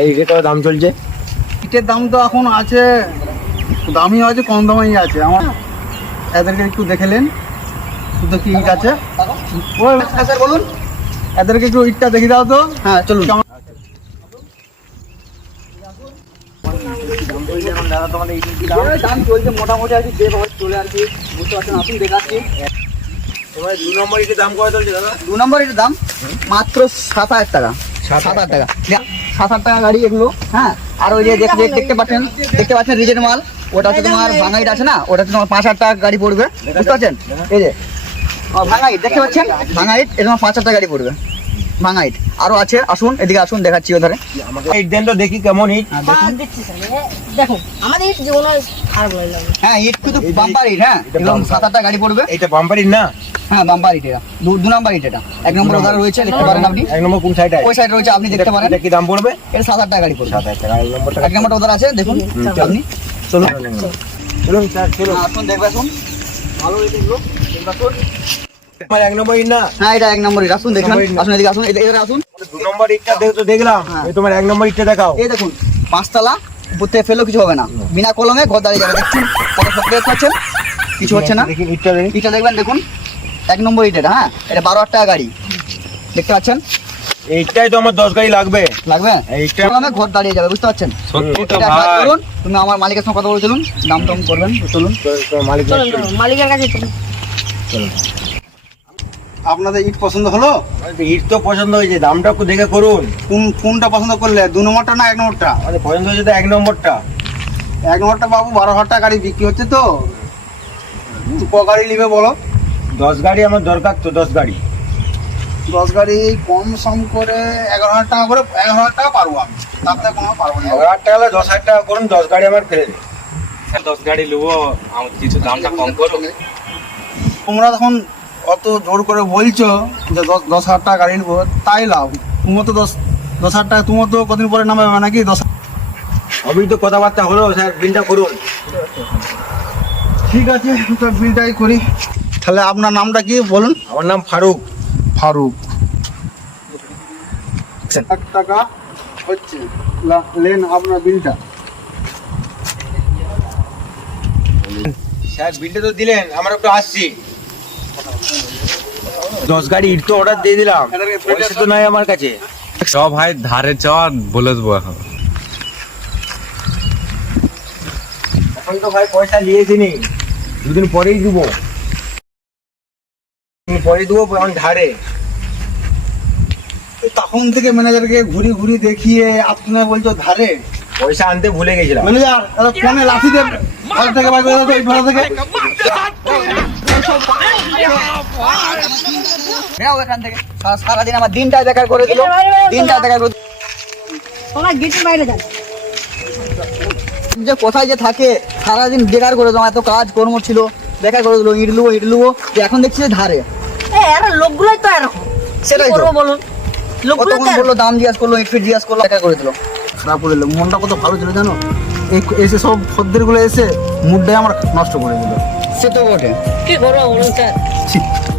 এই রেটে দাম চলছে? ইটের দাম তো এখন আছে, দামি আছে, কম দামি আছে। আমার এদেরকে একটু দেখেলেন শুধু কি ইট আছে। ওই স্যার বলুন, এদেরকে একটু ইটটা দেখে দাও তো। হ্যাঁ চলুন। দাম চলছে মোটামুটি আর কি, যেভাবে চলে আর কি, বুঝতে পারছেন। আসুন দেখাচ্ছি। এবার 2 নম্বর ইটের দাম কত চলছে দাদা? 2 নম্বর ইটের দাম মাত্র 7,000 টাকা। 7,000 টাকা, 7,000 টাকা গাড়ি এগুলো। হ্যাঁ, আর ওই যে দেখতে পাচ্ছেন রিজেন্ট মাল, ওটা হচ্ছে তোমার ভাঙা ইট আছে না, ওটা হচ্ছে তোমার 5,000 টাকা গাড়ি পড়বে। বুঝতে পারছেন? এই যে ভাঙা ইট দেখতে পাচ্ছেন, ভাঙা ইট এটা তোমার 5,000 টাকা গাড়ি পড়বে, ভাঙা ইট। আরো আছে, আসুন এদিকে আসুন, দেখাচ্ছি ওধারে। ইট দেন তো দেখি কেমন ইট। দেখুন আমাদের ইট জীবনে খারাপ লাগলো। হ্যাঁ, ইট কিন্তু বাম্পার ইট। হ্যাঁ, এরকম 7,000 টাকা গাড়ি পড়বে। এটা বাম্পার ইট না? হ্যাঁ, বাম্পার ইট। এটা 2 নম্বর ইট। এটা 1 নম্বর ওধারে রয়েছে, দেখতে পারেন আপনি। 1 নম্বর কোন সাইডে? ওই সাইড রয়েছে, আপনি দেখতে পারেন। এটা কি দাম পড়বে? এটা 7,000 টাকা গাড়ি পড়বে। 7,000 টাকা। 1 নম্বরটা 1 নম্বরটা ওধারে আছে, দেখুন আপনি। চলুন চলুন স্যার, চলুন আসুন দেখবে, আসুন ভালো ইট এগুলো, দেখবে আসুন। আমার 1 নম্বর ইট না? হ্যাঁ, এটা 1 নম্বর ইট। আসুন দেখুন, আসুন এদিকে আসুন, এদিকে আসুন। 2 নম্বর ইটটা দেখলাম। এই তোমার 1 নম্বর ইটটা দেখাও। এই দেখুন 5 তলা, উপর থেকে ফেলেও কিছু হবে না, বিনা কলমে ঘর দাঁড়িয়ে যাবে। দেখুন কত শক্ত দেখতে পাচ্ছেন, কিছু হচ্ছে না। দেখি ইটটা দেখি। ইটটা দেখবেন, দেখুন 1 নম্বর ইট এটা। হ্যাঁ, এটা 12,000 টাকা গাড়ি, দেখতে পাচ্ছেন। এইটাই তো আমার 10 গাড়ি লাগবে। এইটা কলমে ঘর দাঁড়িয়ে যাবে, বুঝতে পারছেন? সত্যি তো এটা ভাই। বলুন, তুমি আমার মালিকের সঙ্গে কথা বলে চলুন, দাম টাম করবেন। চলুন মালিক মালিকের কাছে আপনাদের ইট পছন্দ হলো? ইট তো পছন্দ হয়েছে, দামটা একটু দেখে করুন। কোনটা পছন্দ করলে, 2 নম্বরটা না 1 নম্বরটা? আমাদের পছন্দ হয়েছে তো 1 নম্বরটা। 1 নম্বরটা বাবু 12,000 টাকা গাড়ি বিক্রি হচ্ছে তো, ক গাড়ি নিবে বলো? 10 গাড়ি আমার দরকার তো, 10 গাড়ি। 10 গাড়ি কম সম করে 11,000 টাকা করে, 11,000 টাকা পারবো আমি, তার থেকে কম পারবো না। 11,000 টাকা হলে 10,000 টাকা করুন, 10 গাড়ি আমার ফেলে দিন। 10 গাড়ি নেবো, আমার কিছু দামটা কম করো। তোমরা তখন অত জোর করে বলছো যে 10,000 টাকা গাড়ি নেবো, তাই লাভ। তোমার তো 10,000 টাকা, তোমার তো কদিন পরে নামাবে নাকি 10? আমি তো কথাবার্তা হলো স্যার, বিলটা করুন। ঠিক আছে, তো বিলটাই করি। তাহলে আপনার নামটা কি বলুন? আমার নাম ফারুক। ফারুক। 1 টাকা হচ্ছে, লেন আপনার বিলটা। স্যার বিলটা তো দিলেন, আমরা একটু আসছি। 10 গাড়ি ইট তো অর্ডার দিয়ে দিলাম, পয়সা তো নাই আমার কাছে। চ ভাই ধারে চ, বলে দেবো এখন। এখন তো ভাই পয়সা নিয়েছি নি, 2 দিন পরেই দিব। পরে দেবো এখন ধারে। তখন থেকে ম্যানেজারকে ঘুরি ঘুরি দেখিয়ে আপনি বলছো ধারে। পয়সা আনতে ভুলে গেছিলাম। ম্যানেজার ফোনে লাঠি দিয়ে ঘর থেকে বাইরে বেরোতো, এই ঘর থেকে বেরাও এখান থেকে। সারাদিন আমার দিনটা বেকার করে দিল, দিনটা বেকার করে দিল। তোমরা গেটের বাইরে যান। যে কোথায় যে থাকে, সারাদিন বেকার করে দিল, এত কাজ কর্ম ছিল, বেকার করে দিল। ইট লুবো, এখন দেখছি যে ধারে। এরা লোকগুলোই তো এরকম। সেটাই তো বলুন, লোকগুলো কতক্ষণ বললো, দাম জিজ্ঞাসা করলো, ইট ফিট জিজ্ঞাসা করলো, বেকার করে দিল। খারাপ করে দিল, মনটা কত ভালো ছিল জানো। এসে সব খদ্দের গুলো এসে মুডটাই আমার নষ্ট করে দিল। সে তো বটে। কি করবো বলুন স্যার?